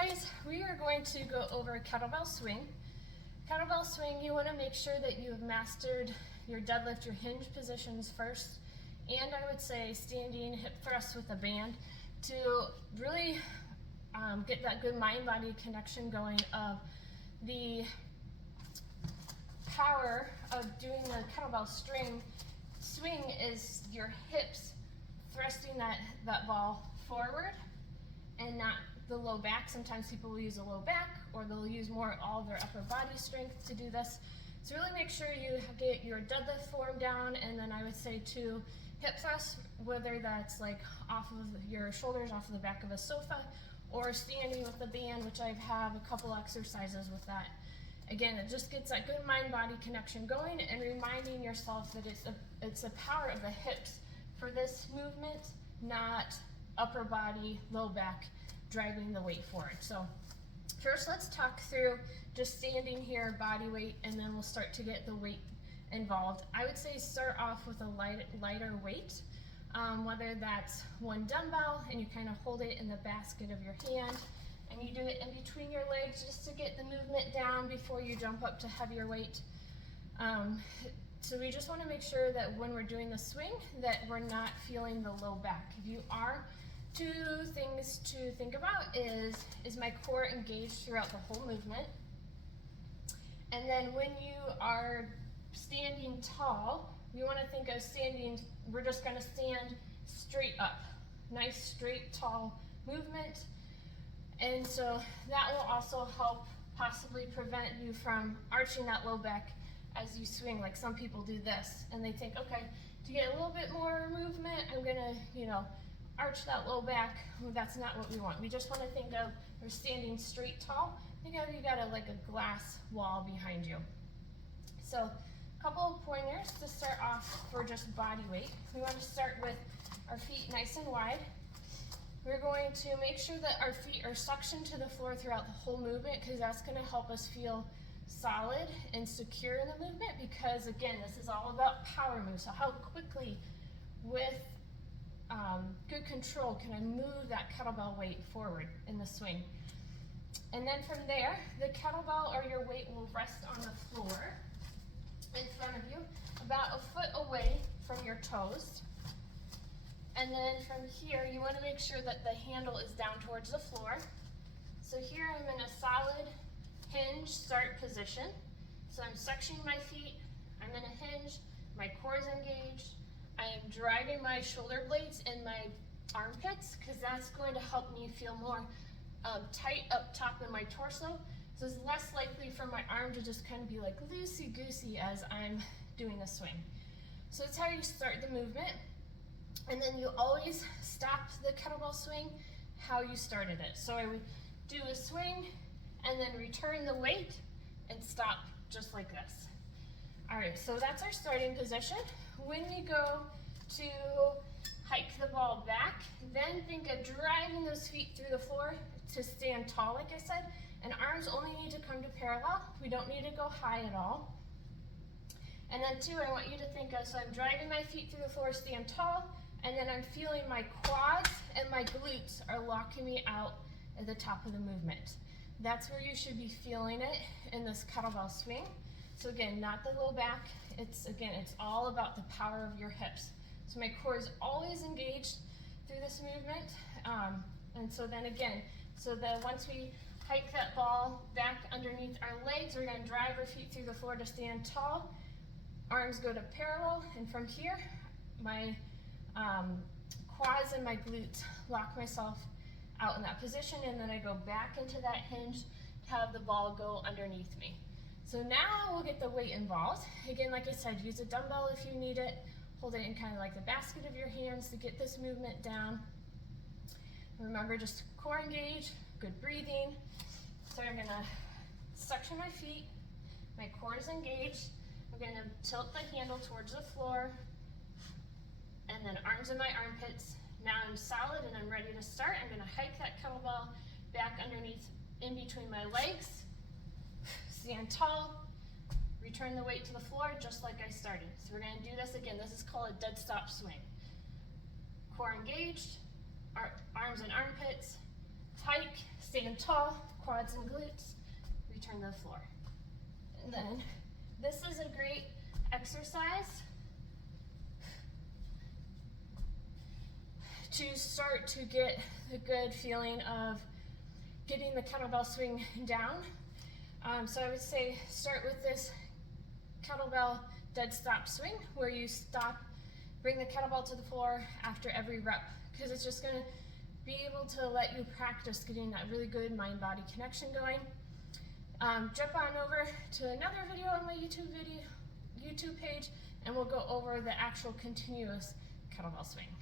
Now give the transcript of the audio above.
guys, we are going to go over a kettlebell swing. Kettlebell swing, you want to make sure that you have mastered your deadlift, your hinge positions first, and I would say standing hip thrusts with a band to really get that good mind-body connection going of the power of doing the kettlebell swing is your hips thrusting that ball forward and not the low back. Sometimes people will use a low back, or they'll use more all their upper body strength to do this. So really make sure you get your deadlift form down, and then I would say to hip thrust, whether that's like off of your shoulders, off of the back of a sofa, or standing with the band, which I have a couple exercises with that. Again, it just gets that good mind-body connection going and reminding yourself that it's the power of the hips for this movement, not upper body, low back, driving the weight forward. So first let's talk through just standing here, body weight, and then we'll start to get the weight involved. I would say start off with a lighter weight, whether that's one dumbbell and you kind of hold it in the basket of your hand, and you do it in between your legs just to get the movement down before you jump up to heavier weight. So we just want to make sure that when we're doing the swing that we're not feeling the low back. If you are, two things to think about is my core engaged throughout the whole movement? And then when you are standing tall, you want to think of standing, we're just going to stand straight up. Nice, straight, tall movement. And so that will also help possibly prevent you from arching that low back as you swing. Like some people do this and they think, okay, to get a little bit more movement, I'm gonna, arch that low back. Well, that's not what we want. We just want to think of we're standing straight tall. Think of you got like a glass wall behind you. So a couple of pointers to start off for just body weight. We want to start with our feet nice and wide. We're going to make sure that our feet are suctioned to the floor throughout the whole movement, because that's going to help us feel solid and secure in the movement, because again, this is all about power moves. So how quickly with good control can I move that kettlebell weight forward in the swing. And then from there, the kettlebell or your weight will rest on the floor in front of you, about a foot away from your toes. And then from here, you want to make sure that the handle is down towards the floor. So here I'm in a solid hinge start position. So I'm suctioning my feet, I'm in a hinge, my core is engaged. I am driving my shoulder blades in my armpits, because that's going to help me feel more tight up top in my torso. So it's less likely for my arm to just kind of be like loosey-goosey as I'm doing a swing. So that's how you start the movement. And then you always stop the kettlebell swing how you started it. So I would do a swing and then return the weight and stop just like this. All right, so that's our starting position. When we go to hike the ball back, then think of driving those feet through the floor to stand tall, like I said, and arms only need to come to parallel. We don't need to go high at all. And then two, I want you to think of, so I'm driving my feet through the floor, stand tall, and then I'm feeling my quads and my glutes are locking me out at the top of the movement. That's where you should be feeling it in this kettlebell swing. So again, not the low back. It's all about the power of your hips. So my core is always engaged through this movement. And so then again, so that once we hike that ball back underneath our legs, we're going to drive our feet through the floor to stand tall. Arms go to parallel, and from here, my quads and my glutes lock myself out in that position, and then I go back into that hinge to have the ball go underneath me. So now we'll get the weight involved. Again, like I said, use a dumbbell if you need it. Hold it in kind of like the basket of your hands to get this movement down. Remember, just core engaged, good breathing. So I'm gonna suction my feet, my core is engaged. I'm gonna tilt the handle towards the floor, and then arms in my armpits. Now I'm solid and I'm ready to start. I'm gonna hike that kettlebell back underneath, in between my legs. Stand tall, return the weight to the floor just like I started. So we're going to do this again. This is called a dead stop swing. Core engaged, arms and armpits, Hike, stand tall, quads and glutes, return to the floor. And then this is a great exercise to start to get the good feeling of getting the kettlebell swing down. So I would say start with this kettlebell dead stop swing where you stop, bring the kettlebell to the floor after every rep, because it's just going to be able to let you practice getting that really good mind-body connection going. Jump on over to another video on my YouTube page, and we'll go over the actual continuous kettlebell swing.